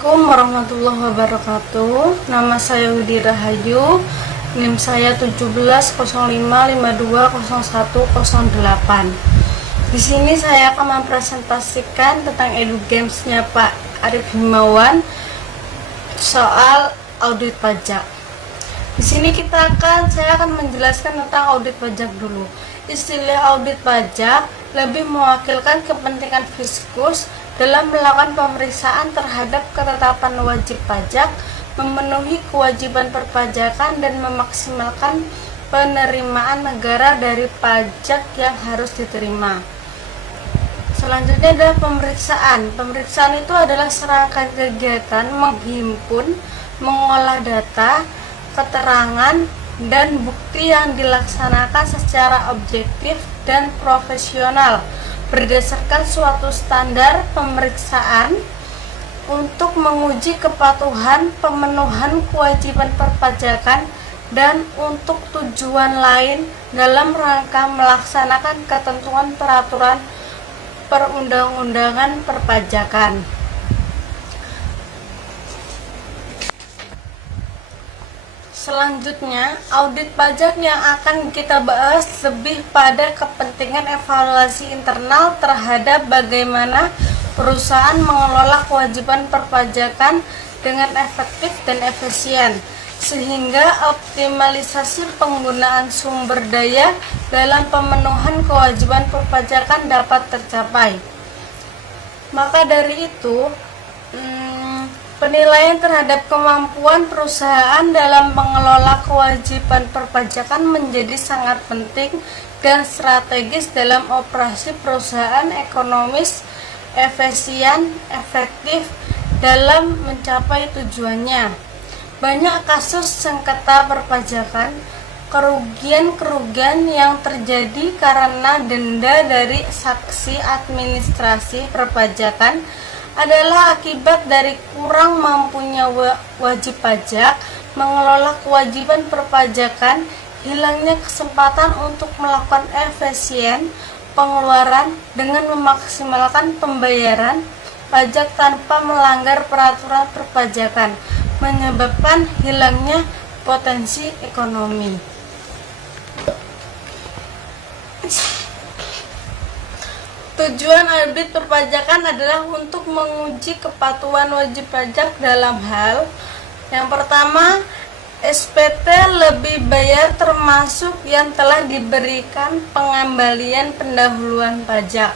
Assalamualaikum warahmatullahi wabarakatuh. Nama saya Widi Rahayu. NIM saya 1705520108. Di sini saya akan mempresentasikan tentang EduGames-nya Pak Arif Himawan soal audit pajak. Di sini saya akan menjelaskan tentang audit pajak dulu. Istilah audit pajak lebih mewakilkan kepentingan fiskus dalam melakukan pemeriksaan terhadap ketetapan wajib pajak, memenuhi kewajiban perpajakan, dan memaksimalkan penerimaan negara dari pajak yang harus diterima. Selanjutnya adalah pemeriksaan. Pemeriksaan itu adalah serangkaian kegiatan menghimpun, mengolah data, keterangan, dan bukti yang dilaksanakan secara objektif dan profesional berdasarkan suatu standar pemeriksaan untuk menguji kepatuhan pemenuhan kewajiban perpajakan dan untuk tujuan lain dalam rangka melaksanakan ketentuan peraturan perundang-undangan perpajakan. Selanjutnya, audit pajak yang akan kita bahas lebih pada kepentingan evaluasi internal terhadap bagaimana perusahaan mengelola kewajiban perpajakan dengan efektif dan efisien, sehingga optimalisasi penggunaan sumber daya dalam pemenuhan kewajiban perpajakan dapat tercapai. Maka dari itu, penilaian terhadap kemampuan perusahaan dalam mengelola kewajiban perpajakan menjadi sangat penting dan strategis dalam operasi perusahaan ekonomis efisien, efektif dalam mencapai tujuannya. Banyak kasus sengketa perpajakan, kerugian-kerugian yang terjadi karena denda dari saksi administrasi perpajakan adalah akibat dari kurang mampunya wajib pajak mengelola kewajiban perpajakan, hilangnya kesempatan untuk melakukan efisien pengeluaran dengan memaksimalkan pembayaran pajak tanpa melanggar peraturan perpajakan, menyebabkan hilangnya potensi ekonomi. Tujuan audit perpajakan adalah untuk menguji kepatuhan wajib pajak dalam hal yang pertama, SPT lebih bayar termasuk yang telah diberikan pengembalian pendahuluan pajak.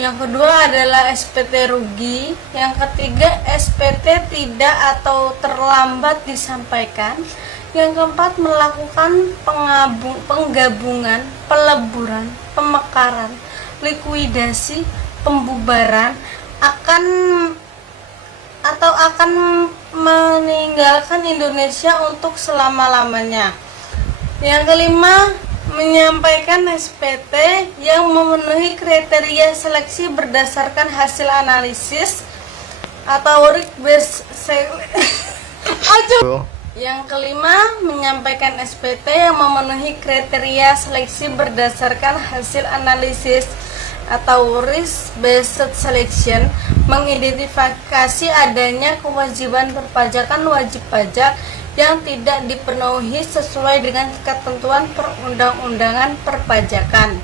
Yang kedua adalah SPT rugi. Yang ketiga, SPT tidak atau terlambat disampaikan. Yang keempat, melakukan penggabungan, peleburan, pemekaran, likuidasi, pembubaran, akan meninggalkan Indonesia untuk selama-lamanya. Yang kelima, menyampaikan SPT yang memenuhi kriteria seleksi berdasarkan hasil analisis atau risk-based Yang kelima, menyampaikan SPT yang memenuhi kriteria seleksi berdasarkan hasil analisis atau risk-based selection, mengidentifikasi adanya kewajiban perpajakan wajib pajak yang tidak dipenuhi sesuai dengan ketentuan perundang-undangan perpajakan.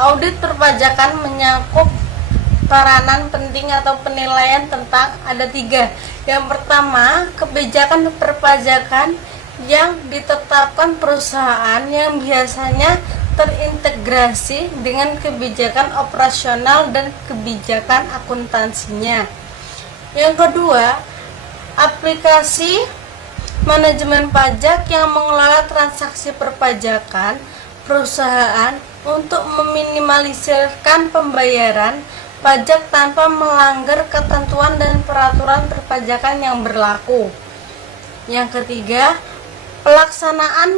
Audit perpajakan menyangkut peranan penting atau penilaian tentang ada 3. Yang pertama, kebijakan perpajakan yang ditetapkan perusahaan yang biasanya terintegrasi dengan kebijakan operasional dan kebijakan akuntansinya. Yang kedua, aplikasi manajemen pajak yang mengelola transaksi perpajakan perusahaan untuk meminimalisirkan pembayaran pajak tanpa melanggar ketentuan dan peraturan perpajakan yang berlaku. Yang ketiga, pelaksanaan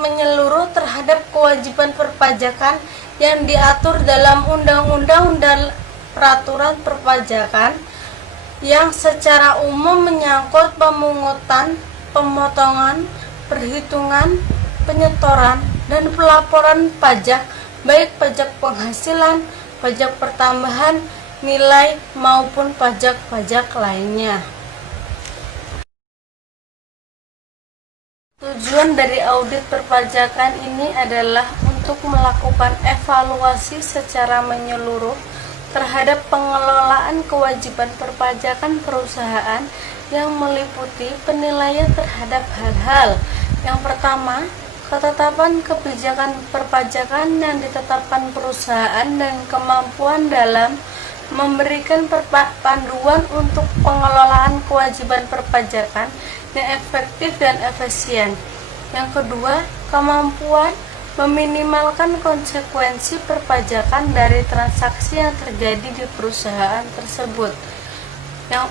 menyeluruh terhadap kewajiban perpajakan yang diatur dalam undang-undang dan peraturan perpajakan yang secara umum menyangkut pemungutan, pemotongan, perhitungan, penyetoran, dan pelaporan pajak, baik pajak penghasilan, pajak pertambahan, nilai maupun pajak-pajak lainnya. Tujuan dari audit perpajakan ini adalah untuk melakukan evaluasi secara menyeluruh terhadap pengelolaan kewajiban perpajakan perusahaan yang meliputi penilaian terhadap hal-hal. Yang pertama, ketetapan kebijakan perpajakan yang ditetapkan perusahaan dan kemampuan dalam memberikan panduan untuk pengelolaan kewajiban perpajakan yang efektif dan efisien. Yang kedua, kemampuan meminimalkan konsekuensi perpajakan dari transaksi yang terjadi di perusahaan tersebut. Yang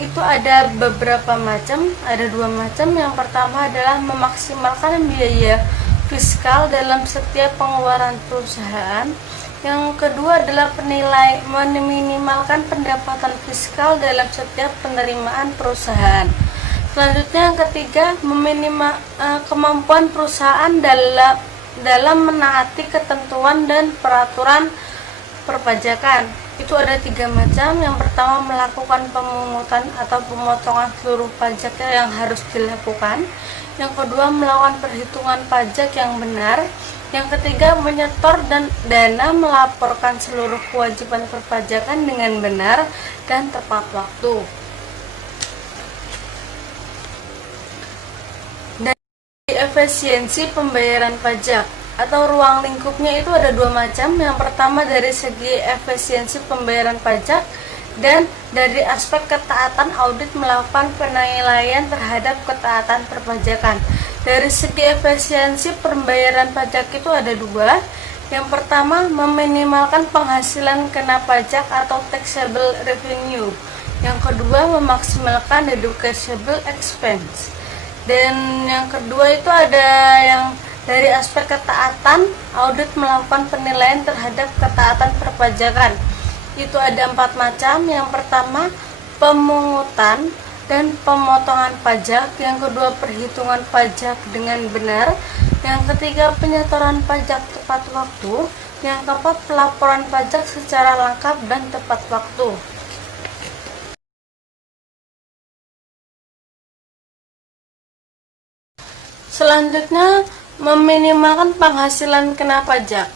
itu ada beberapa macam, ada dua macam. Yang pertama adalah memaksimalkan biaya fiskal dalam setiap pengeluaran perusahaan. Yang kedua adalah meminimalkan pendapatan fiskal dalam setiap penerimaan perusahaan. Selanjutnya yang ketiga, kemampuan perusahaan dalam menaati ketentuan dan peraturan perpajakan. Itu ada 3 macam. Yang pertama, melakukan pemungutan atau pemotongan seluruh pajak yang harus dilakukan. Yang kedua, melakukan perhitungan pajak yang benar. Yang ketiga, menyetor dana melaporkan seluruh kewajiban perpajakan dengan benar dan tepat waktu. Dari efisiensi pembayaran pajak atau ruang lingkupnya itu ada 2 macam. Yang pertama dari segi efisiensi pembayaran pajak, dan dari aspek ketaatan audit melakukan penilaian terhadap ketaatan perpajakan. Dari segi efisiensi pembayaran pajak itu ada 2. Yang pertama, meminimalkan penghasilan kena pajak atau taxable revenue. Yang kedua, memaksimalkan deductible expense. Dan yang kedua itu ada yang dari aspek ketaatan audit melakukan penilaian terhadap ketaatan perpajakan. Itu ada 4 macam. Yang pertama, pemungutan dan pemotongan pajak. Yang kedua, perhitungan pajak dengan benar. Yang ketiga, penyetoran pajak tepat waktu. Yang keempat, pelaporan pajak secara lengkap dan tepat waktu. Selanjutnya, meminimalkan penghasilan kena pajak.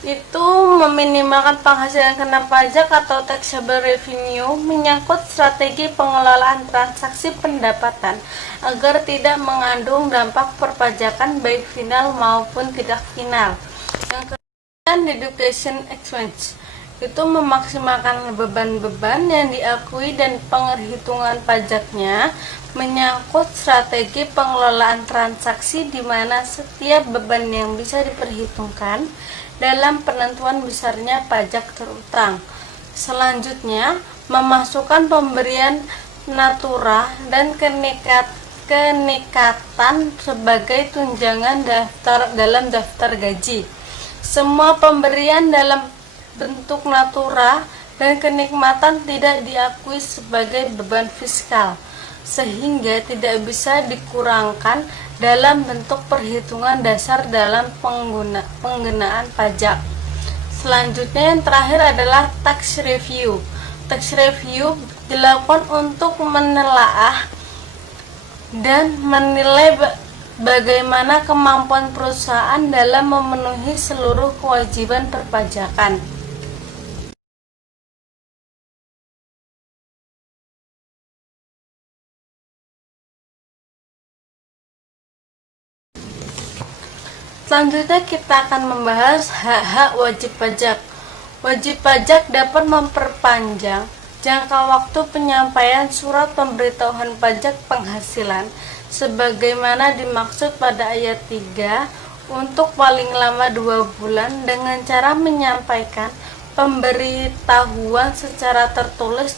Itu meminimalkan penghasilan kena pajak atau taxable revenue menyangkut strategi pengelolaan transaksi pendapatan agar tidak mengandung dampak perpajakan baik final maupun tidak final. Yang kedua, deduction expense. Itu memaksimalkan beban-beban yang diakui dan penghitungan pajaknya menyangkut strategi pengelolaan transaksi di mana setiap beban yang bisa diperhitungkan dalam penentuan besarnya pajak terutang. Selanjutnya, memasukkan pemberian natura dan kenikatan sebagai tunjangan dalam daftar gaji. Semua pemberian dalam bentuk natura dan kenikmatan tidak diakui sebagai beban fiskal, sehingga tidak bisa dikurangkan dalam bentuk perhitungan dasar dalam penggunaan pajak. Selanjutnya yang terakhir adalah tax review. Tax review dilakukan untuk menelaah dan menilai bagaimana kemampuan perusahaan dalam memenuhi seluruh kewajiban perpajakan. Selanjutnya kita akan membahas hak-hak wajib pajak. Wajib pajak dapat memperpanjang jangka waktu penyampaian surat pemberitahuan pajak penghasilan sebagaimana dimaksud pada ayat 3 untuk paling lama 2 bulan dengan cara menyampaikan pemberitahuan secara tertulis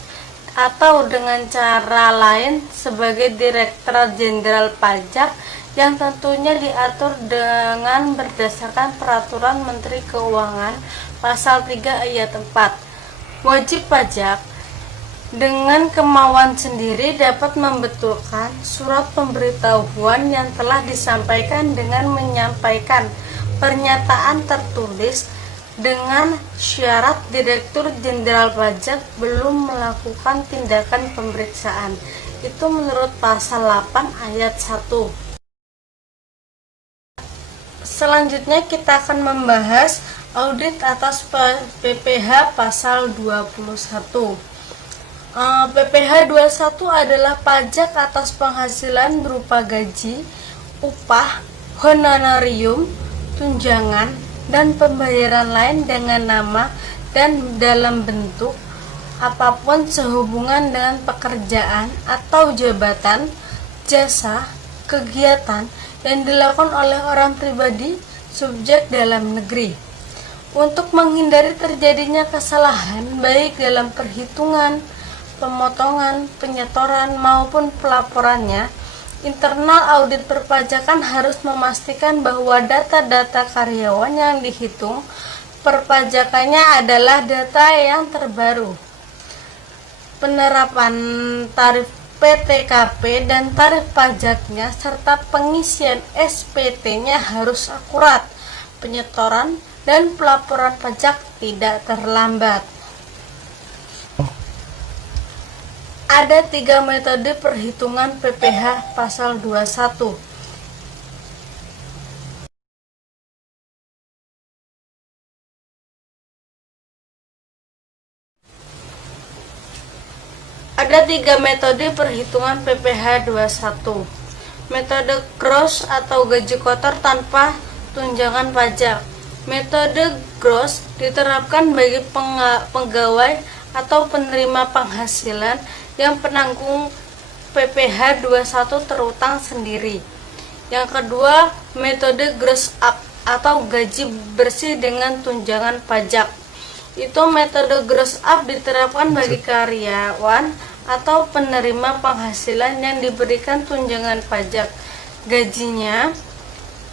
atau dengan cara lain sebagai Direktorat Jenderal Pajak yang tentunya diatur dengan berdasarkan Peraturan Menteri Keuangan Pasal 3 Ayat 4. Wajib pajak dengan kemauan sendiri dapat membetulkan surat pemberitahuan yang telah disampaikan dengan menyampaikan pernyataan tertulis dengan syarat Direktur Jenderal Pajak belum melakukan tindakan pemeriksaan. Itu menurut pasal 8 ayat 1. Selanjutnya kita akan membahas audit atas PPh pasal 21. PPh 21 adalah pajak atas penghasilan berupa gaji, upah, honorarium, tunjangan, dan pembayaran lain dengan nama dan dalam bentuk apapun sehubungan dengan pekerjaan atau jabatan, jasa, kegiatan yang dilakukan oleh orang pribadi subjek dalam negeri. Untuk menghindari terjadinya kesalahan baik dalam perhitungan, pemotongan, penyetoran maupun pelaporannya, internal audit perpajakan harus memastikan bahwa data-data karyawan yang dihitung perpajakannya adalah data yang terbaru. Penerapan tarif PTKP dan tarif pajaknya serta pengisian SPT-nya harus akurat. Penyetoran dan pelaporan pajak tidak terlambat. Ada 3 metode perhitungan PPh pasal 21. Ada 3 metode perhitungan PPh 21. Metode gross atau gaji kotor tanpa tunjangan pajak. Metode gross diterapkan bagi pegawai atau penerima penghasilan yang penanggung PPh 21 terutang sendiri. Yang kedua, metode gross up atau gaji bersih dengan tunjangan pajak. Itu metode gross up diterapkan bagi karyawan atau penerima penghasilan yang diberikan tunjangan pajak. Gajinya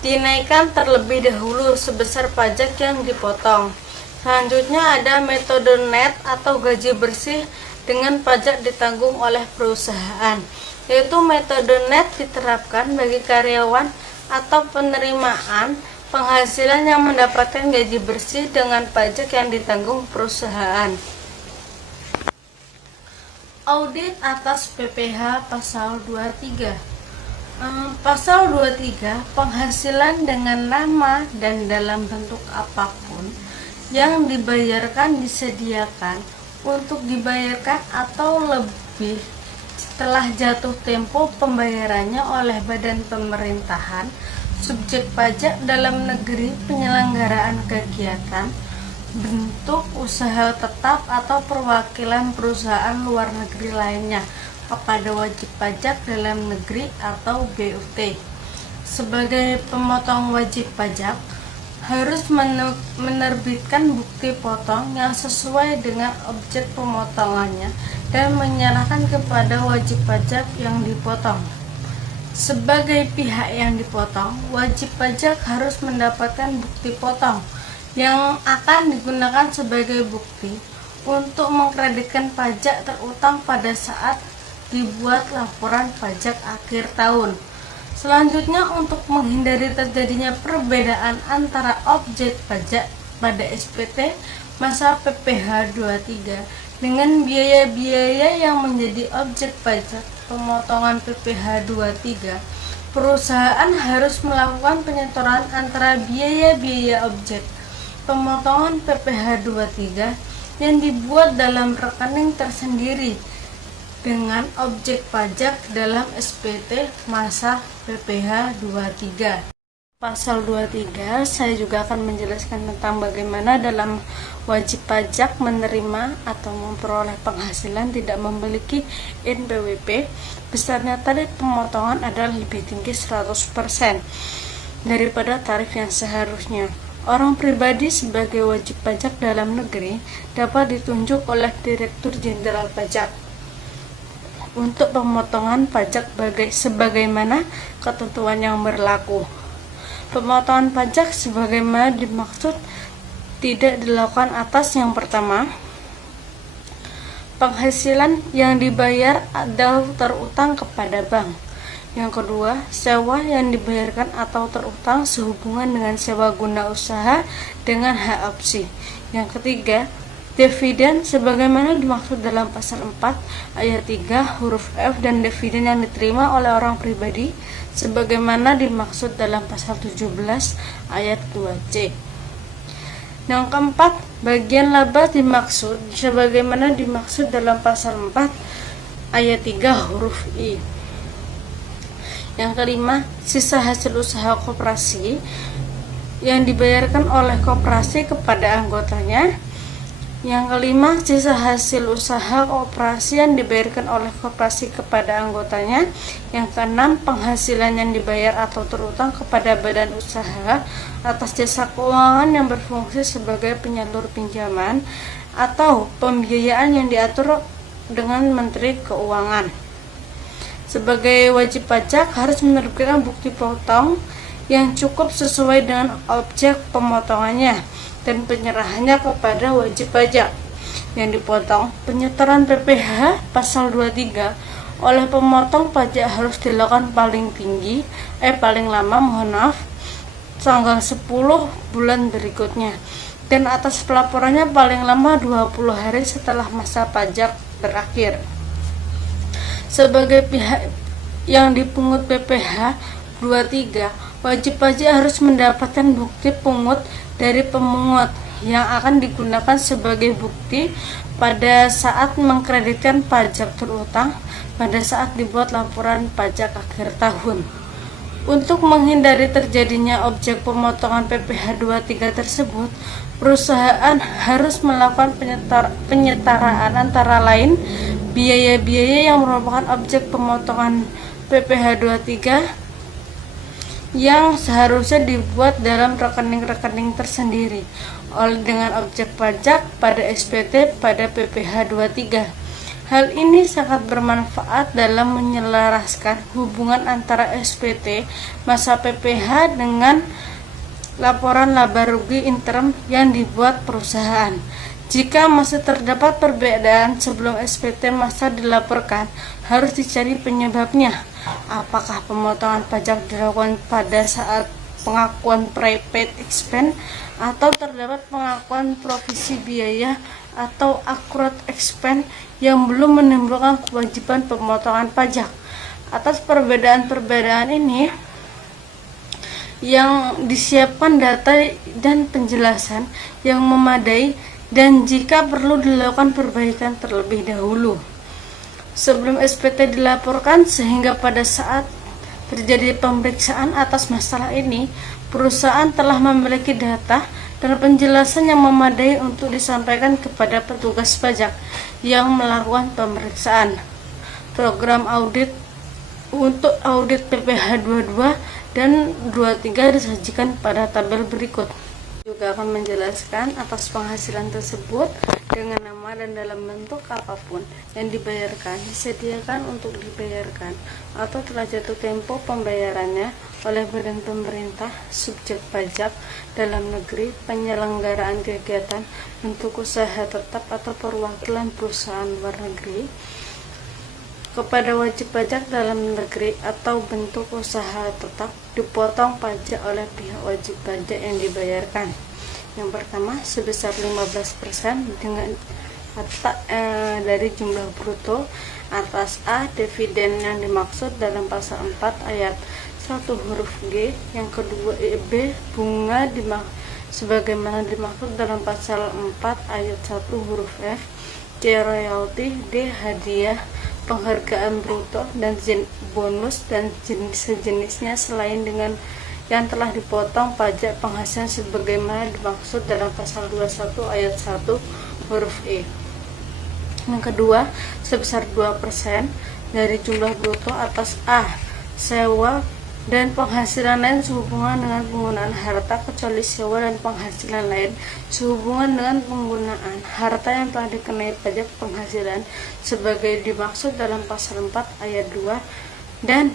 dinaikkan terlebih dahulu sebesar pajak yang dipotong. Selanjutnya ada metode net atau gaji bersih dengan pajak ditanggung oleh perusahaan, yaitu metode net diterapkan bagi karyawan atau penerimaan penghasilan yang mendapatkan gaji bersih dengan pajak yang ditanggung perusahaan. Audit atas PPh pasal 23. Pasal 23, penghasilan dengan nama dan dalam bentuk apapun yang dibayarkan disediakan untuk dibayarkan atau lebih setelah jatuh tempo pembayarannya oleh badan pemerintahan, subjek pajak dalam negeri, penyelenggaraan kegiatan, bentuk usaha tetap atau perwakilan perusahaan luar negeri lainnya kepada wajib pajak dalam negeri atau BUT. Sebagai pemotong wajib pajak, harus menerbitkan bukti potong yang sesuai dengan objek pemotongannya dan menyerahkan kepada wajib pajak yang dipotong. Sebagai pihak yang dipotong, wajib pajak harus mendapatkan bukti potong yang akan digunakan sebagai bukti untuk mengkreditkan pajak terutang pada saat dibuat laporan pajak akhir tahun. Selanjutnya, untuk menghindari terjadinya perbedaan antara objek pajak pada SPT masa PPh 23 dengan biaya-biaya yang menjadi objek pajak pemotongan PPh 23, perusahaan harus melakukan penyetoran antara biaya-biaya objek pemotongan PPh 23 yang dibuat dalam rekening tersendiri dengan objek pajak dalam SPT masa PPh 23. Pasal 23, saya juga akan menjelaskan tentang bagaimana dalam wajib pajak menerima atau memperoleh penghasilan tidak memiliki NPWP, besarnya tarif pemotongan adalah lebih tinggi 100% daripada tarif yang seharusnya. Orang pribadi sebagai wajib pajak dalam negeri dapat ditunjuk oleh Direktur Jenderal Pajak untuk pemotongan pajak sebagaimana ketentuan yang berlaku. Pemotongan pajak sebagaimana dimaksud tidak dilakukan atas yang pertama, penghasilan yang dibayar adalah terutang kepada bank. Yang kedua, sewa yang dibayarkan atau terutang sehubungan dengan sewa guna usaha dengan hak opsi. Yang ketiga, dividen sebagaimana dimaksud dalam pasal 4 ayat 3 huruf F dan dividen yang diterima oleh orang pribadi sebagaimana dimaksud dalam pasal 17 ayat 2C. Yang keempat, bagian laba dimaksud sebagaimana dimaksud dalam pasal 4 ayat 3 huruf I. Yang kelima, sisa hasil usaha koperasi yang dibayarkan oleh koperasi kepada anggotanya. Yang kelima, sisa hasil usaha koperasi yang dibayarkan oleh koperasi kepada anggotanya. Yang keenam, penghasilan yang dibayar atau terutang kepada badan usaha atas jasa keuangan yang berfungsi sebagai penyalur pinjaman atau pembiayaan yang diatur dengan Menteri Keuangan. Sebagai wajib pajak harus menerbitkan bukti potong yang cukup sesuai dengan objek pemotongannya dan penyerahannya kepada wajib pajak yang dipotong. Penyetoran PPh pasal 23 oleh pemotong pajak harus dilakukan paling lama tanggal 10 bulan berikutnya, dan atas pelaporannya paling lama 20 hari setelah masa pajak berakhir. Sebagai pihak yang dipungut PPh 23, wajib pajak harus mendapatkan bukti pungut dari pemungut yang akan digunakan sebagai bukti pada saat mengkreditkan pajak terutang pada saat dibuat laporan pajak akhir tahun. Untuk menghindari terjadinya objek pemotongan PPh 23 tersebut, perusahaan harus melakukan penyetaraan antara lain biaya-biaya yang merupakan objek pemotongan PPh 23 yang seharusnya dibuat dalam rekening-rekening tersendiri oleh dengan objek pajak pada SPT pada PPh 23. Hal ini sangat bermanfaat dalam menyelaraskan hubungan antara SPT masa PPh dengan laporan laba rugi interim yang dibuat perusahaan. Jika masih terdapat perbedaan sebelum SPT masa dilaporkan, harus dicari penyebabnya. Apakah pemotongan pajak dilakukan pada saat pengakuan prepaid expense atau terdapat pengakuan provisi biaya atau accrued expense yang belum menimbulkan kewajiban pemotongan pajak. Atas perbedaan-perbedaan ini yang disiapkan data dan penjelasan yang memadai, dan jika perlu dilakukan perbaikan terlebih dahulu sebelum SPT dilaporkan, sehingga pada saat terjadi pemeriksaan atas masalah ini, perusahaan telah memiliki data dan penjelasan yang memadai untuk disampaikan kepada petugas pajak yang melakukan pemeriksaan. Program audit untuk audit PPh 22 dan 23 disajikan pada tabel berikut. Juga akan menjelaskan atas penghasilan tersebut dengan nama dan dalam bentuk apapun yang dibayarkan, disediakan untuk dibayarkan, atau telah jatuh tempo pembayarannya oleh badan pemerintah, subjek pajak dalam negeri, penyelenggaraan kegiatan, bentuk usaha tetap atau perwakilan perusahaan luar negeri kepada wajib pajak dalam negeri atau bentuk usaha tetap, dipotong pajak oleh pihak wajib pajak yang dibayarkan. Yang pertama, sebesar 15% dengan dari jumlah bruto atas A dividen yang dimaksud dalam pasal 4 ayat 1 huruf G. Yang kedua, B bunga sebagaimana dimaksud dalam pasal 4 ayat 1 huruf F. C royalti. D hadiah, penghargaan bruto dan bonus dan sejenisnya selain dengan yang telah dipotong pajak penghasilan sebagaimana dimaksud dalam pasal 21 ayat 1 huruf E. Yang kedua, sebesar 2% dari jumlah bruto atas A sewa dan penghasilan lain sehubungan dengan penggunaan harta kecuali sewa dan penghasilan lain sehubungan dengan penggunaan harta yang telah dikenai pajak penghasilan sebagai dimaksud dalam pasal 4 ayat 2. Dan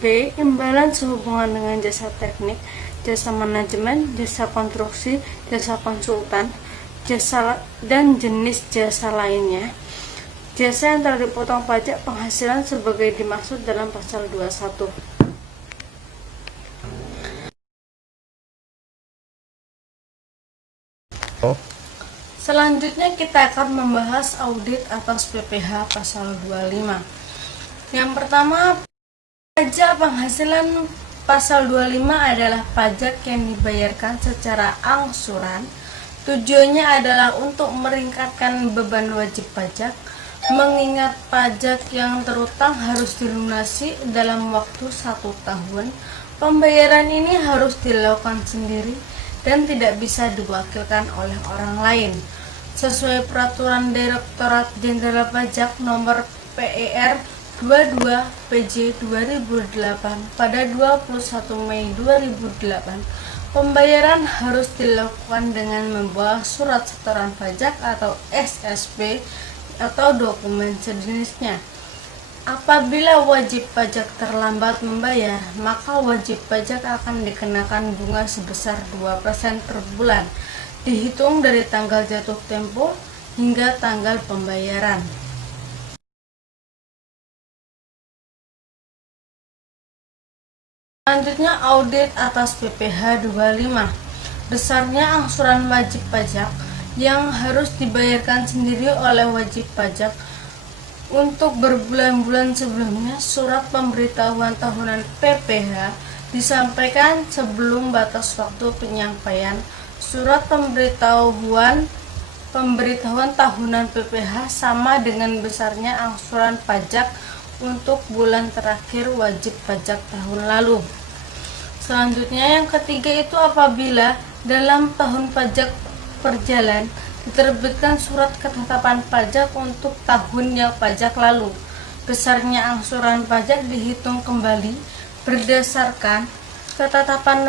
B imbalan sehubungan dengan jasa teknik, jasa manajemen, jasa konstruksi, jasa konsultan, jasa dan jenis jasa lainnya jasa yang telah dipotong pajak penghasilan sebagai dimaksud dalam pasal 21. Selanjutnya kita akan membahas audit atas PPh pasal 25. Yang pertama, pajak penghasilan pasal 25 adalah pajak yang dibayarkan secara angsuran. Tujuannya adalah untuk meringkatkan beban wajib pajak, mengingat pajak yang terutang harus dilunasi dalam waktu 1 tahun. Pembayaran ini harus dilakukan sendiri dan tidak bisa diwakilkan oleh orang lain. Sesuai peraturan Direktorat Jenderal Pajak nomor PER 22 PJ 2008 pada 21 Mei 2008, pembayaran harus dilakukan dengan membawa surat setoran pajak atau SSP atau dokumen sejenisnya. Apabila wajib pajak terlambat membayar, maka wajib pajak akan dikenakan bunga sebesar 2% per bulan, dihitung dari tanggal jatuh tempo hingga tanggal pembayaran. Selanjutnya, audit atas PPh 25. Besarnya angsuran wajib pajak yang harus dibayarkan sendiri oleh wajib pajak. Untuk berbulan-bulan sebelumnya, surat pemberitahuan tahunan PPh disampaikan sebelum batas waktu penyampaian. Surat pemberitahuan tahunan PPh sama dengan besarnya angsuran pajak untuk bulan terakhir wajib pajak tahun lalu. Selanjutnya, yang ketiga itu apabila dalam tahun pajak berjalan diterbitkan surat ketetapan pajak untuk tahun yang pajak lalu, besarnya angsuran pajak dihitung kembali berdasarkan ketetapan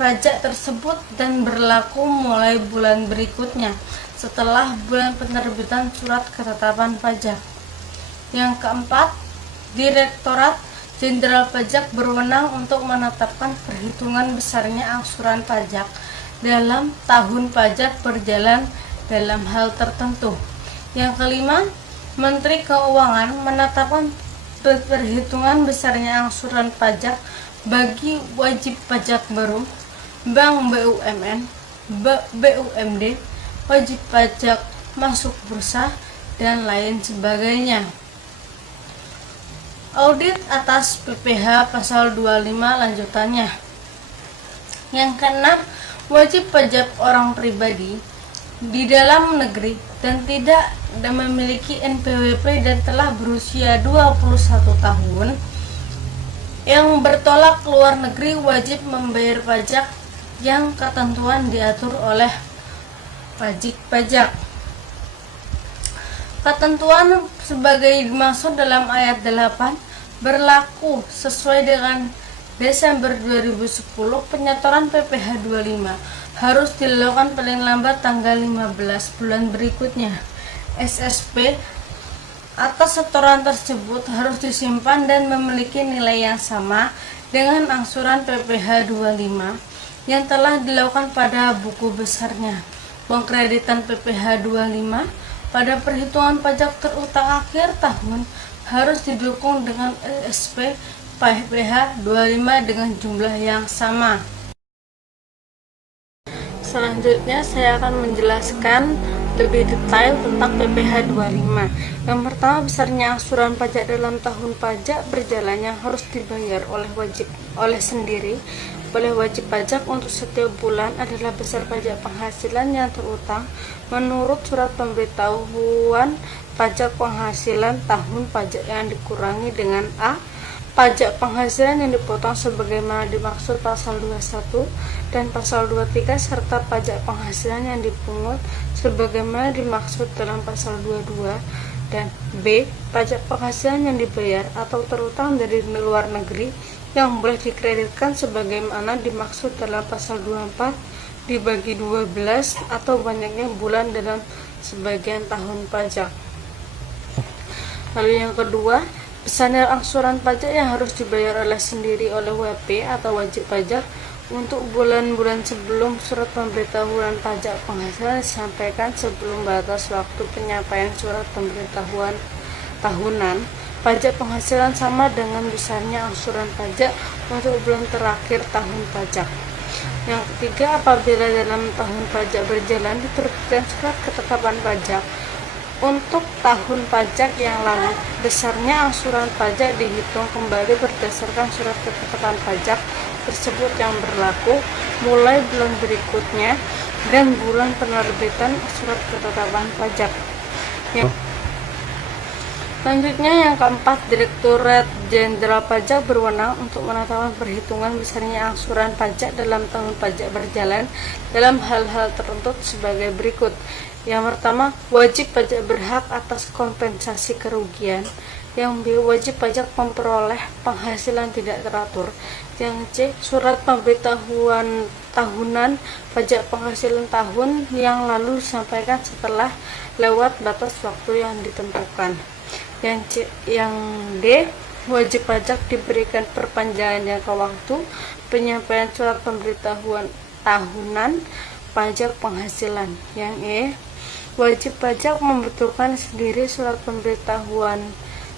pajak tersebut dan berlaku mulai bulan berikutnya setelah bulan penerbitan surat ketetapan pajak. Yang keempat, Direktorat Jenderal Pajak berwenang untuk menetapkan perhitungan besarnya angsuran pajak dalam tahun pajak berjalan dalam hal tertentu. Yang kelima, Menteri Keuangan menetapkan perhitungan besarnya angsuran pajak bagi wajib pajak baru, bank BUMN, BUMD, wajib pajak masuk bursa, dan lain sebagainya. Audit atas PPh pasal 25 lanjutannya. Yang keenam, wajib pajak orang pribadi di dalam negeri dan tidak memiliki NPWP dan telah berusia 21 tahun yang bertolak keluar negeri wajib membayar pajak yang ketentuan diatur oleh wajib pajak. Ketentuan sebagai dimaksud dalam ayat 8 berlaku sesuai dengan Desember 2010. Penyetoran PPh 25 harus dilakukan paling lambat tanggal 15 bulan berikutnya. SSP atas setoran tersebut harus disimpan dan memiliki nilai yang sama dengan angsuran PPh 25 yang telah dilakukan pada buku besarnya. Pengkreditan PPh 25 pada perhitungan pajak terutang akhir tahun harus didukung dengan SSP PPh 25 dengan jumlah yang sama. Selanjutnya saya akan menjelaskan lebih detail tentang PPh 25. Yang pertama, besarnya angsuran pajak dalam tahun pajak berjalan yang harus dibayar oleh wajib pajak untuk setiap bulan adalah besar pajak penghasilan yang terutang menurut surat pemberitahuan pajak penghasilan tahun pajak yang dikurangi dengan A. Pajak penghasilan yang dipotong sebagaimana dimaksud pasal 21 dan pasal 23 serta pajak penghasilan yang dipungut sebagaimana dimaksud dalam pasal 22, dan B. Pajak penghasilan yang dibayar atau terutang dari luar negeri yang boleh dikreditkan sebagaimana dimaksud dalam pasal 24 dibagi 12 atau banyaknya bulan dalam sebagian tahun pajak. Lalu yang kedua, besarnya angsuran pajak yang harus dibayar sendiri oleh WP atau wajib pajak untuk bulan-bulan sebelum surat pemberitahuan pajak penghasilan disampaikan sebelum batas waktu penyampaian surat pemberitahuan tahunan, pajak penghasilan sama dengan besarnya angsuran pajak untuk bulan terakhir tahun pajak. Yang ketiga, apabila dalam tahun pajak berjalan diterbitkan surat ketetapan pajak untuk tahun pajak yang lalu, besarnya angsuran pajak dihitung kembali berdasarkan surat ketetapan pajak tersebut yang berlaku mulai bulan berikutnya dan bulan penerbitan surat ketetapan pajak. Selanjutnya yang keempat, Direktorat Jenderal Pajak berwenang untuk menetapkan perhitungan besarnya angsuran pajak dalam tahun pajak berjalan dalam hal-hal tertentu sebagai berikut. Yang pertama, wajib pajak berhak atas kompensasi kerugian. Yang B, wajib pajak memperoleh penghasilan tidak teratur. Yang C, surat pemberitahuan tahunan pajak penghasilan tahun yang lalu disampaikan setelah lewat batas waktu yang ditentukan. Yang D, wajib pajak diberikan perpanjangan jangka waktu penyampaian surat pemberitahuan tahunan pajak penghasilan. Yang E, wajib pajak membutuhkan sendiri surat pemberitahuan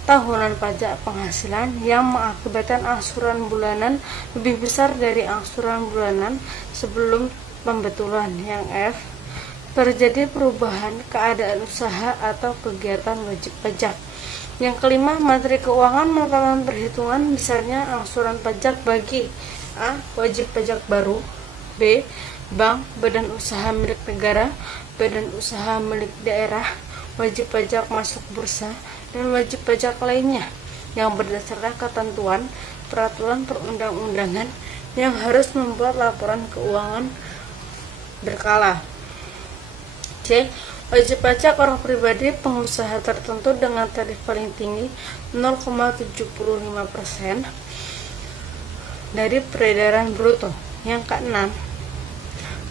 tahunan pajak penghasilan yang mengakibatkan angsuran bulanan lebih besar dari angsuran bulanan sebelum pembetulan. Yang F, terjadi perubahan keadaan usaha atau kegiatan wajib pajak. Yang kelima, Menteri Keuangan melakukan perhitungan besarnya angsuran pajak bagi A, wajib pajak baru, B, bank, badan usaha milik negara, badan usaha milik daerah, wajib pajak masuk bursa, dan wajib pajak lainnya yang berdasarkan ketentuan peraturan perundang-undangan yang harus membuat laporan keuangan berkala. C, wajib pajak orang pribadi pengusaha tertentu dengan tarif paling tinggi 0,75% dari peredaran bruto. Yang keenam,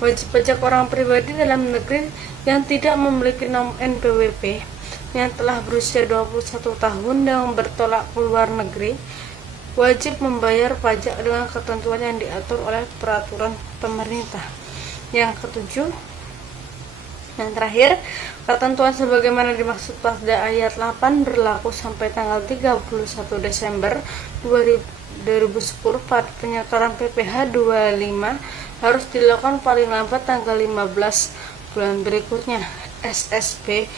wajib pajak orang pribadi dalam negeri yang tidak memiliki nomor NPWP yang telah berusia 21 tahun dan bertolak ke luar negeri wajib membayar pajak dengan ketentuan yang diatur oleh peraturan pemerintah. Yang ketujuh, yang terakhir, ketentuan sebagaimana dimaksud pada ayat 8 berlaku sampai tanggal 31 Desember 2010 pada penyetoran PPh 25 harus dilakukan paling lambat tanggal 15 bulan berikutnya. SSP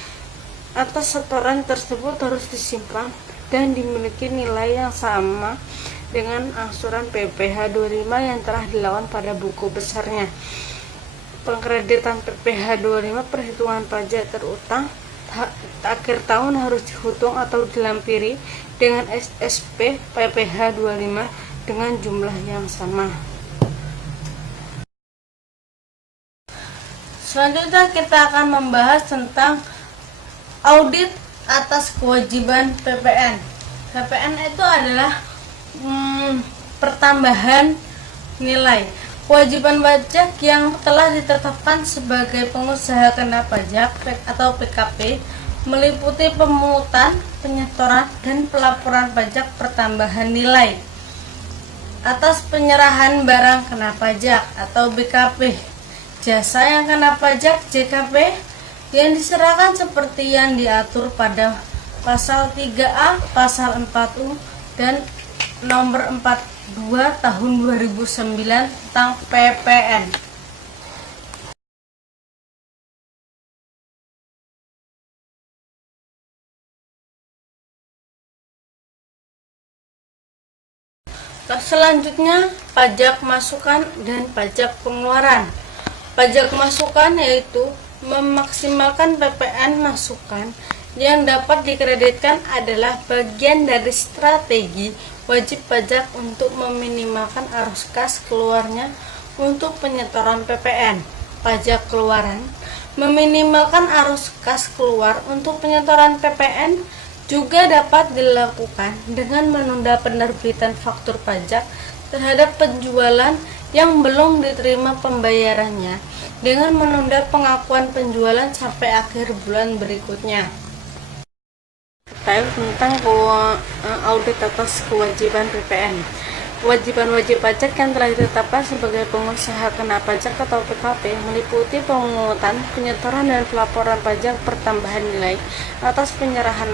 atas setoran tersebut harus disimpan dan dimiliki nilai yang sama dengan angsuran PPh 25 yang telah dilakukan pada buku besarnya. Pengkreditan PPh 25 perhitungan pajak terutang akhir tahun harus dihitung atau dilampiri dengan SSP PPh 25 dengan jumlah yang sama. Selanjutnya kita akan membahas tentang audit atas kewajiban PPN. PPN itu adalah pertambahan nilai kewajiban pajak yang telah ditetapkan sebagai pengusaha kena pajak atau PKP, meliputi pemungutan, penyetoran, dan pelaporan pajak pertambahan nilai atas penyerahan barang kena pajak atau BKP, jasa yang kena pajak JKP yang diserahkan seperti yang diatur pada pasal 3A, pasal 4U, dan nomor 42 tahun 2009 tentang PPN. Selanjutnya, pajak masukan dan pajak pengeluaran. Pajak masukan yaitu memaksimalkan PPN masukan yang dapat dikreditkan adalah bagian dari strategi wajib pajak untuk meminimalkan arus kas keluarnya untuk penyetoran PPN. Pajak keluaran meminimalkan arus kas keluar untuk penyetoran PPN juga dapat dilakukan dengan menunda penerbitan faktur pajak terhadap penjualan yang belum diterima pembayarannya dengan menunda pengakuan penjualan sampai akhir bulan berikutnya. Tentang audit atas kewajiban PPN. Kewajiban wajib pajak yang telah ditetapkan sebagai pengusaha kena pajak atau PKP meliputi pemungutan, penyetoran, dan pelaporan pajak pertambahan nilai atas penyerahan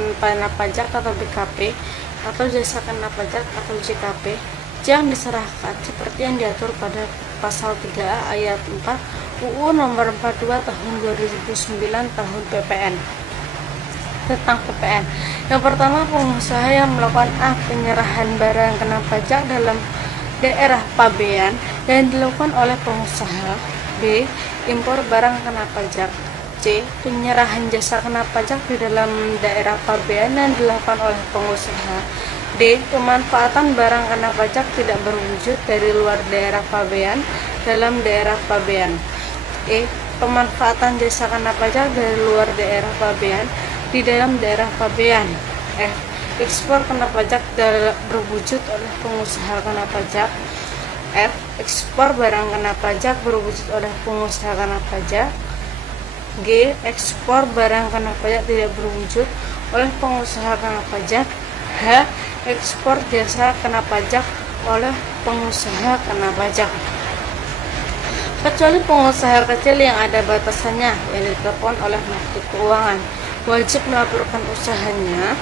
pajak atau BKP atau jasa kena pajak atau JKP yang diserahkan seperti yang diatur pada pasal 3A ayat 4 UU nomor 42 tahun 2009 tahun PPN. Tentang PPN, yang pertama, pengusaha yang melakukan penyerahan barang kena pajak dalam daerah pabean yang dilakukan oleh pengusaha. B. Impor barang kena pajak. C. Penyerahan jasa kena pajak di dalam daerah pabean yang dilakukan oleh pengusaha. D. Pemanfaatan barang kena pajak tidak berwujud dari luar daerah pabean dalam daerah pabean. E. Pemanfaatan jasa kena pajak dari luar daerah pabean di dalam daerah pabean. F. Ekspor kena pajak berwujud oleh pengusaha kena pajak. F. Ekspor barang kena pajak berwujud oleh pengusaha kena pajak. G. Ekspor barang kena pajak tidak berwujud oleh pengusaha kena pajak. H. Ekspor jasa kena pajak oleh pengusaha kena pajak. Kecuali pengusaha kecil yang ada batasannya yang ditetapkan oleh Menteri Keuangan, wajib melaporkan usahanya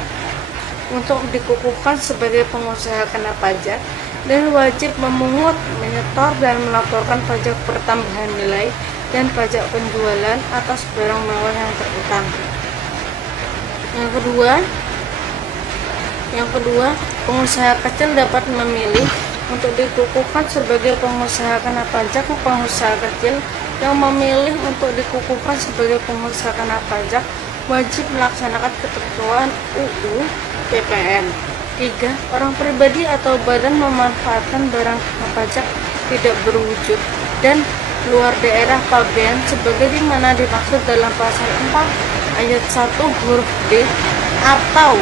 untuk dikukuhkan sebagai pengusaha kena pajak dan wajib memungut, menyetor, dan melaporkan pajak pertambahan nilai dan pajak penjualan atas barang mewah yang terutang. Yang kedua, pengusaha kecil dapat memilih untuk dikukuhkan sebagai pengusaha kena pajak. Pengusaha kecil yang memilih untuk dikukuhkan sebagai pengusaha kena pajak wajib melaksanakan ketentuan UU PPN. 3. Orang pribadi atau badan memanfaatkan barang kena pajak tidak berwujud dan luar daerah pabean sebagai dimana dimaksud dalam pasal 4 ayat 1 huruf D, atau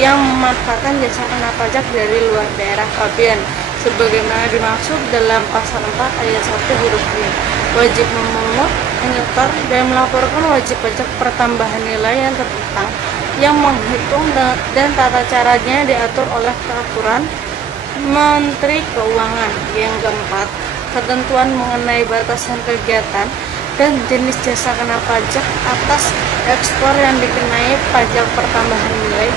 yang memanfaatkan jasa kena pajak dari luar daerah pabean sebagaimana dimaksud dalam pasal 4 ayat 1 huruf D, wajib memungut, menyetor, dan melaporkan wajib pajak pertambahan nilai yang terutang yang menghitung dan tata caranya diatur oleh peraturan Menteri Keuangan. Yang keempat, ketentuan mengenai batasan kegiatan dan jenis jasa kena pajak atas ekspor yang dikenai pajak pertambahan nilai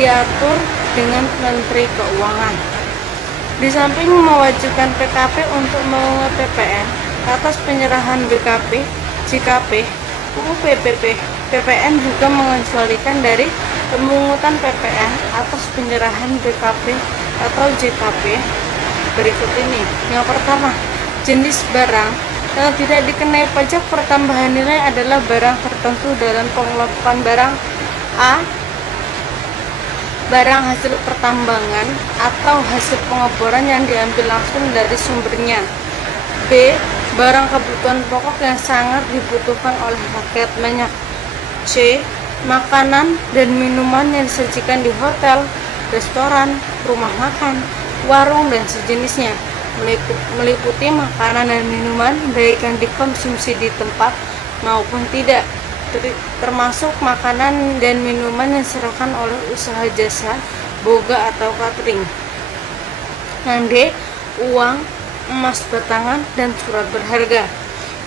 diatur dengan Menteri Keuangan. Di samping mewajibkan PKP untuk mengungut PPN atas penyerahan BKP, JKP, UU PPN juga mengecualikan dari pemungutan PPN atas penyerahan BKP atau JKP berikut ini. Yang pertama, jenis barang yang tidak dikenai pajak pertambahan nilai adalah barang tertentu dalam pengelompokan barang. A. Barang hasil pertambangan atau hasil pengeboran yang diambil langsung dari sumbernya. B. Barang kebutuhan pokok yang sangat dibutuhkan oleh rakyat banyak. C. Makanan dan minuman yang disajikan di hotel, restoran, rumah makan, warung, dan sejenisnya, meliputi makanan dan minuman baik yang dikonsumsi di tempat maupun tidak, termasuk makanan dan minuman yang diserahkan oleh usaha jasa, boga atau catering. Yang D. Uang, emas batangan, dan surat berharga.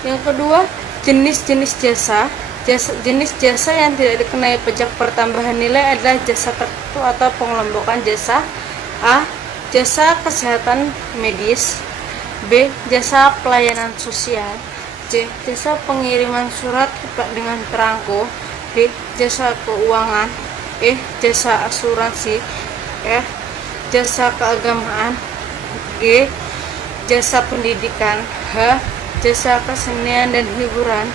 Yang kedua, jenis-jenis jasa. Jenis jasa yang tidak dikenai pajak pertambahan nilai adalah jasa tertentu atau pengelompokan jasa. A. Jasa kesehatan medis. B. Jasa pelayanan sosial. C. Jasa pengiriman surat dengan perangko. D. Jasa keuangan. E. Jasa asuransi. F. Jasa keagamaan. G. Jasa pendidikan. H. Jasa kesenian dan hiburan.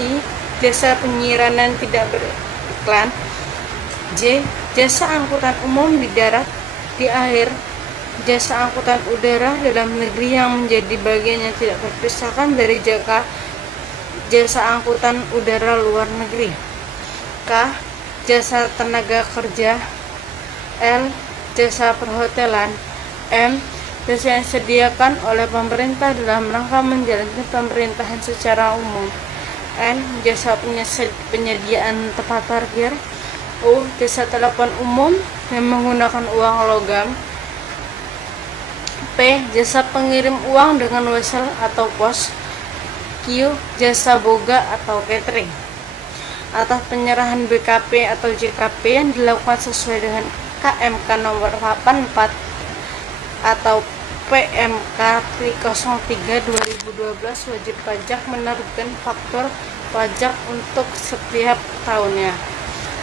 I. Jasa penyiaran dan tidak beriklan. J. Jasa angkutan umum di darat, di air, jasa angkutan udara dalam negeri yang menjadi bagian yang tidak terpisahkan dari jasa angkutan udara luar negeri. K. Jasa tenaga kerja. L. Jasa perhotelan. M. Jasa yang disediakan oleh pemerintah dalam rangka menjalankan pemerintahan secara umum. N. Jasa penyediaan tempat parkir. U. Jasa telepon umum yang menggunakan uang logam. P. Jasa pengirim uang dengan wesel atau pos. Q. Jasa boga atau catering. Atas penyerahan BKP atau JKP yang dilakukan sesuai dengan KMK nomor 84 atau PMK 303 2012, wajib pajak menerbitkan faktur pajak untuk setiap tahunnya.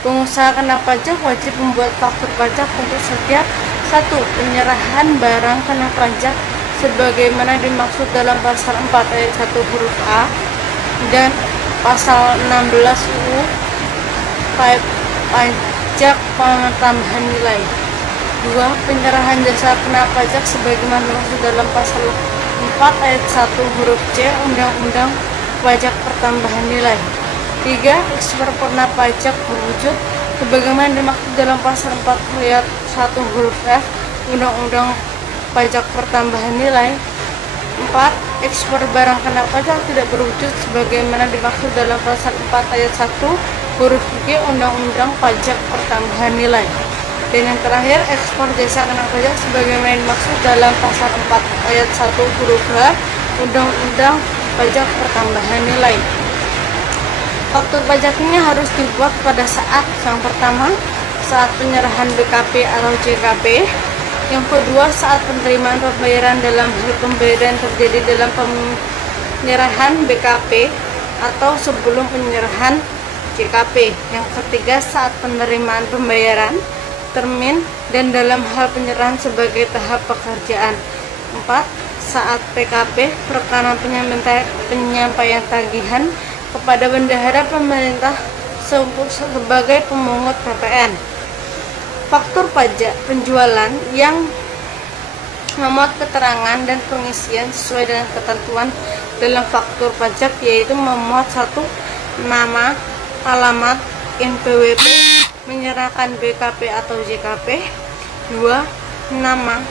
Pengusaha kena pajak wajib membuat faktur pajak untuk setiap 1. Penyerahan barang kena pajak sebagaimana dimaksud dalam pasal 4 ayat 1 huruf A dan pasal 16 UU pajak penambahan nilai. 2. Penyerahan jasa kena pajak sebagaimana dimaksud dalam pasal 4 ayat 1 huruf C Undang-Undang Pajak Pertambahan Nilai. 3. Ekspor kena pajak berwujud sebagaimana dimaksud dalam pasal 4 ayat 1 huruf F Undang-Undang Pajak Pertambahan Nilai. 4. Ekspor barang kena pajak tidak berwujud sebagaimana dimaksud dalam pasal 4 ayat 1 huruf G Undang-Undang Pajak Pertambahan Nilai. Dan yang terakhir, ekspor jasa kena pajak sebagaimana dimaksud dalam pasal 4 ayat 1 huruf H Undang-Undang Pajak Pertambahan Nilai. Faktur pajaknya harus dibuat pada saat yang pertama, saat penyerahan BKP atau JKP. Yang kedua, saat penerimaan pembayaran dalam hal pembayaran terjadi dalam penyerahan BKP atau sebelum penyerahan JKP. Yang ketiga, saat penerimaan pembayaran termin dan dalam hal penyerahan sebagai tahap pekerjaan. 4. Saat PKP, perekanan penyampaian tagihan kepada bendahara pemerintah sebagai pemungut PPN. Faktur pajak penjualan yang memuat keterangan dan pengisian sesuai dengan ketentuan dalam faktur pajak, yaitu memuat 1. Nama, alamat, NPWP menyerahkan BKP atau JKP. 2. Nama,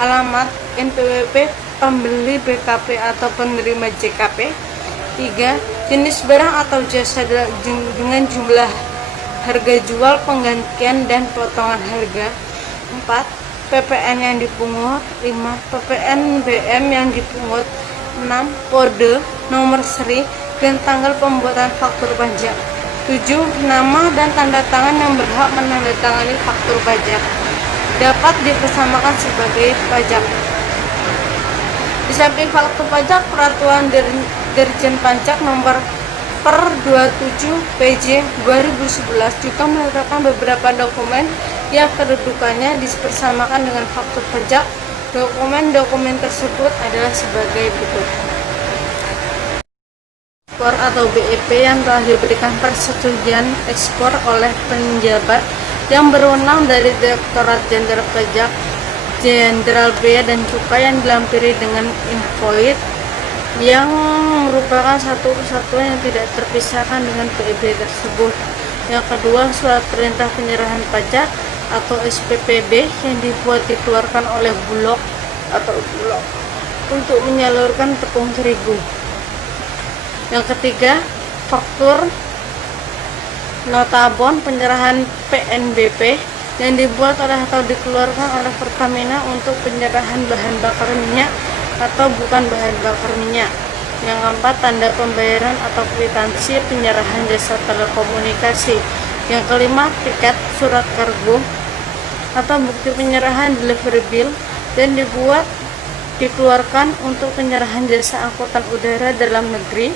alamat, NPWP pembeli BKP atau penerima JKP. 3. Jenis barang atau jasa dengan jumlah harga jual, penggantian, dan potongan harga. 4. PPN yang dipungut. 5. PPN BM yang dipungut. 6. Kode, nomor seri, dan tanggal pembuatan faktur pajak. 7. Nama dan tanda tangan yang berhak menandatangani faktur pajak dapat dipersamakan sebagai pajak. Di samping faktur pajak, Peraturan Dirjen Pajak Nomor Per 27 PJ 2011 juga menetapkan beberapa dokumen yang kedudukannya dipersamakan dengan faktur pajak. Dokumen-dokumen tersebut adalah sebagai berikut: ekspor atau BEP yang telah diberikan persetujuan ekspor oleh penjabat yang berwenang dari Direktorat Jenderal Pajak, Jenderal Bea dan Cukai yang dilampiri dengan invoice yang merupakan satu kesatuan yang tidak terpisahkan dengan BEP tersebut. Yang kedua, surat perintah penyerahan pajak atau SPPB yang dibuat dikeluarkan oleh Bulog untuk menyalurkan tepung terigu. Yang ketiga, faktur notabon penyerahan PNBP yang dibuat oleh atau dikeluarkan oleh Pertamina untuk penyerahan bahan bakar minyak atau bukan bahan bakar minyak. Yang keempat, tanda pembayaran atau kwitansi penyerahan jasa telekomunikasi. Yang kelima, tiket, surat kargo atau bukti penyerahan delivery bill dan dikeluarkan untuk penyerahan jasa angkutan udara dalam negeri.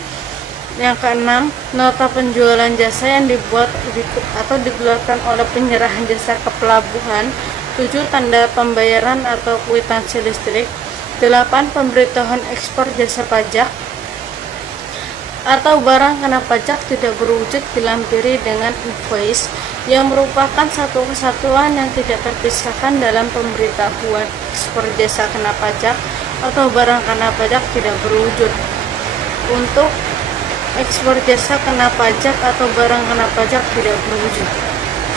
Yang keenam, nota penjualan jasa yang dibuat atau dikeluarkan oleh penyerahan jasa ke pelabuhan. 7. Tanda pembayaran atau kwitansi listrik. 8. Pemberitahuan ekspor jasa pajak atau barang kena pajak tidak berwujud dilampiri dengan invoice yang merupakan satu kesatuan yang tidak terpisahkan dalam pemberitahuan ekspor jasa kena pajak atau barang kena pajak tidak berwujud. Untuk ekspor jasa kena pajak atau barang kena pajak tidak berwujud.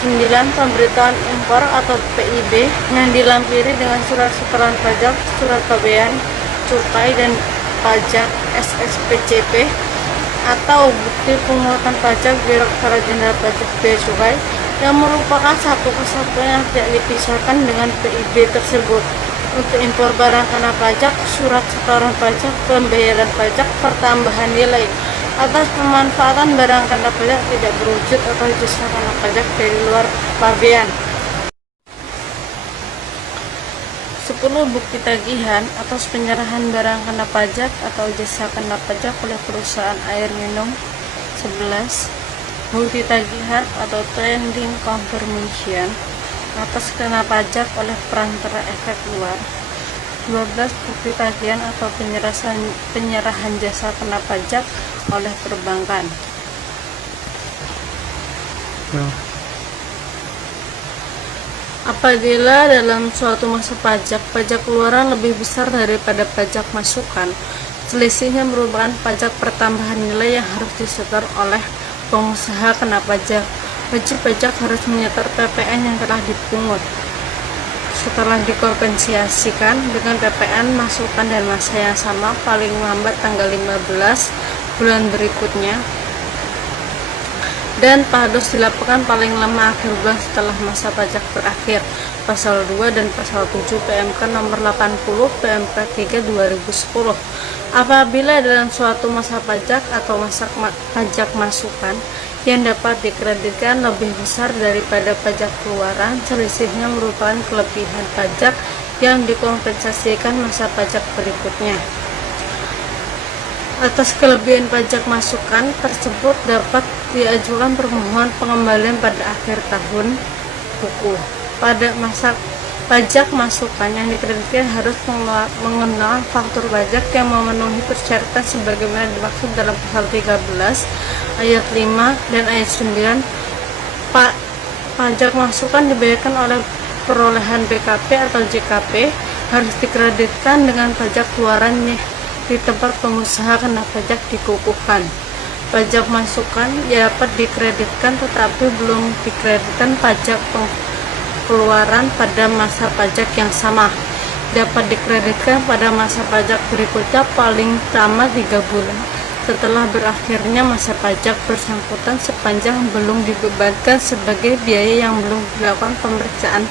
9. Pemberitahuan impor atau PIB yang dilampiri dengan surat setoran pajak, surat pabean, cukai dan pajak SSPCP atau bukti pungutan pajak Direktorat Jenderal Pajak Bea Cukai yang merupakan satu kesatuan yang tidak dipisahkan dengan PIB tersebut. Untuk impor barang kena pajak, surat setoran pajak, pembayaran pajak, pertambahan nilai. Atas pemanfaatan barang kena pajak tidak berwujud atau jasa kena pajak dari luar pabean. 10 bukti tagihan atas penyerahan barang kena pajak atau jasa kena pajak oleh perusahaan air minum. 11. Bukti tagihan atau trending confirmation atas kena pajak oleh perantara efek luar. 12. Bukti tagihan atau penyerahan jasa kena pajak oleh perbankan. Apabila dalam suatu masa pajak keluaran lebih besar daripada pajak masukan, selisihnya merupakan pajak pertambahan nilai yang harus disetor oleh pengusaha kena pajak. Wajib pajak harus menyetor PPN yang telah dipungut setelah dikompensasikan dengan PPN masukan dan masa yang sama paling lambat tanggal 15 bulan berikutnya, dan harus dilakukan paling lama akhir bulan setelah masa pajak berakhir. Pasal 2 dan Pasal 7 PMK nomor 80 PMK 3 2010. Apabila dalam suatu masa pajak atau masa pajak masukan yang dapat dikreditkan lebih besar daripada pajak keluaran, selisihnya merupakan kelebihan pajak yang dikompensasikan masa pajak berikutnya. Atas kelebihan pajak masukan tersebut dapat diajukan permohonan pengembalian pada akhir tahun buku. Pada masa pajak masukan yang dikreditkan harus mengenal faktur pajak yang memenuhi persyaratan sebagaimana dimaksud dalam Pasal 13 ayat 5 dan ayat 9. Pajak masukan dibayarkan oleh perolehan BKP atau JKP harus dikreditkan dengan pajak keluarannya di tempat pengusaha kena pajak dikukuhkan. Pajak masukan dapat dikreditkan tetapi belum dikreditkan pajak keluaran pada masa pajak yang sama dapat dikreditkan pada masa pajak berikutnya paling lama 3 bulan setelah berakhirnya masa pajak bersangkutan sepanjang belum dibebankan sebagai biaya yang belum dilakukan pemeriksaan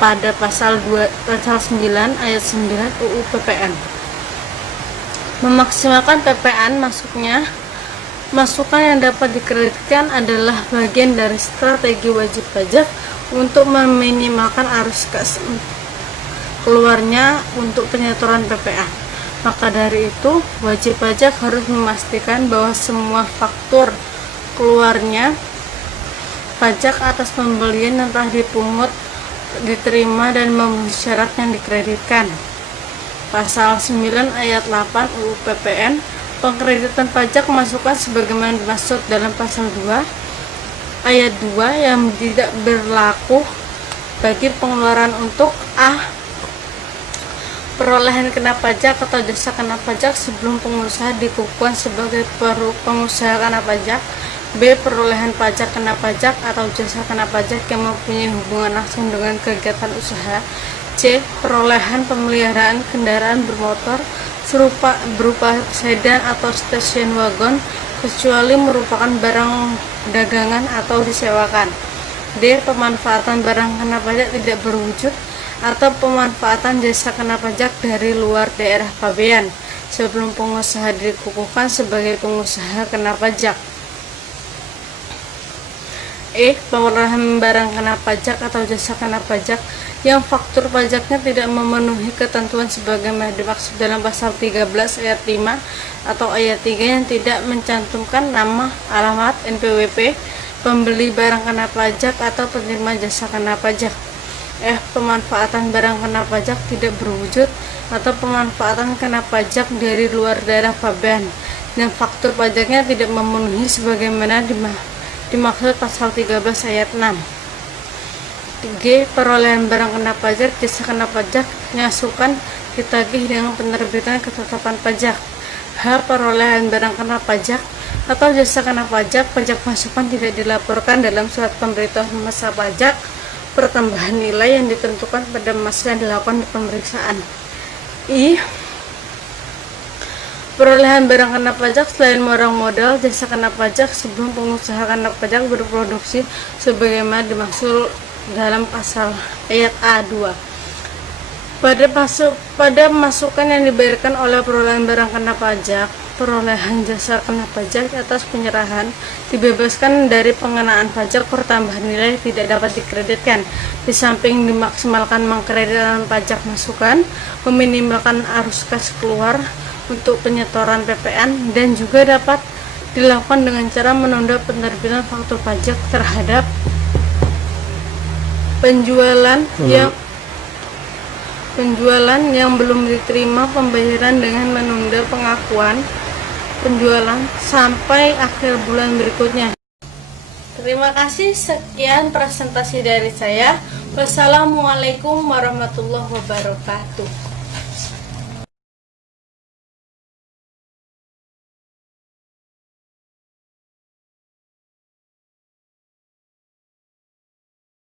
pada pasal 9 ayat 9 UU PPN. Memaksimalkan PPN masukan yang dapat dikreditkan adalah bagian dari strategi wajib pajak untuk meminimalkan arus kas keluarnya untuk penyetoran PPN. Maka dari itu, wajib pajak harus memastikan bahwa semua faktur keluarnya pajak atas pembelian yang telah dipungut diterima dan memenuhi syarat yang dikreditkan. Pasal 9 ayat 8 UU PPN, pengkreditan pajak masukan sebagaimana dimaksud dalam pasal 2 ayat 2 yang tidak berlaku bagi pengeluaran untuk A. Perolehan kena pajak atau jasa kena pajak sebelum pengusaha dikukuhkan sebagai pengusaha kena pajak. B. Perolehan pajak kena pajak atau jasa kena pajak yang mempunyai hubungan langsung dengan kegiatan usaha. C. Perolehan pemeliharaan kendaraan bermotor berupa sedan atau station wagon kecuali merupakan barang dagangan atau disewakan. D. Pemanfaatan barang kena pajak tidak berwujud atau pemanfaatan jasa kena pajak dari luar daerah pabean sebelum pengusaha dikukuhkan sebagai pengusaha kena pajak. E. Perolehan barang kena pajak atau jasa kena pajak yang faktur pajaknya tidak memenuhi ketentuan sebagaimana dimaksud dalam pasal 13 ayat 5 atau ayat 3 yang tidak mencantumkan nama, alamat, NPWP, pembeli barang kena pajak atau penerima jasa kena pajak. F. Pemanfaatan barang kena pajak tidak berwujud atau pemanfaatan kena pajak dari luar daerah pabean dan faktur pajaknya tidak memenuhi sebagaimana dimaksud pasal 13 ayat 6. G. Perolehan barang kena pajak, jasa kena pajak, masukan ditagih dengan penerbitan ketetapan pajak. H. Perolehan barang kena pajak atau jasa kena pajak masukan tidak dilaporkan dalam surat pemberitahuan masa pajak pertambahan nilai yang ditentukan pada masa yang dilakukan pemeriksaan. I. Perolehan barang kena pajak selain barang modal jasa kena pajak sebelum pengusaha kena pajak berproduksi sebagaimana dimaksud dalam pasal ayat A2. pada masukan yang dibayarkan oleh perolehan barang kena pajak, perolehan jasa kena pajak atas penyerahan dibebaskan dari pengenaan pajak pertambahan nilai tidak dapat dikreditkan. Di samping dimaksimalkan mengkreditkan pajak masukan, meminimalkan arus kas keluar untuk penyetoran PPN, dan juga dapat dilakukan dengan cara menunda penerbitan faktur pajak terhadap penjualan yang belum diterima pembayaran dengan menunda pengakuan penjualan sampai akhir bulan berikutnya. Terima kasih, sekian presentasi dari saya. Wassalamualaikum warahmatullahi wabarakatuh.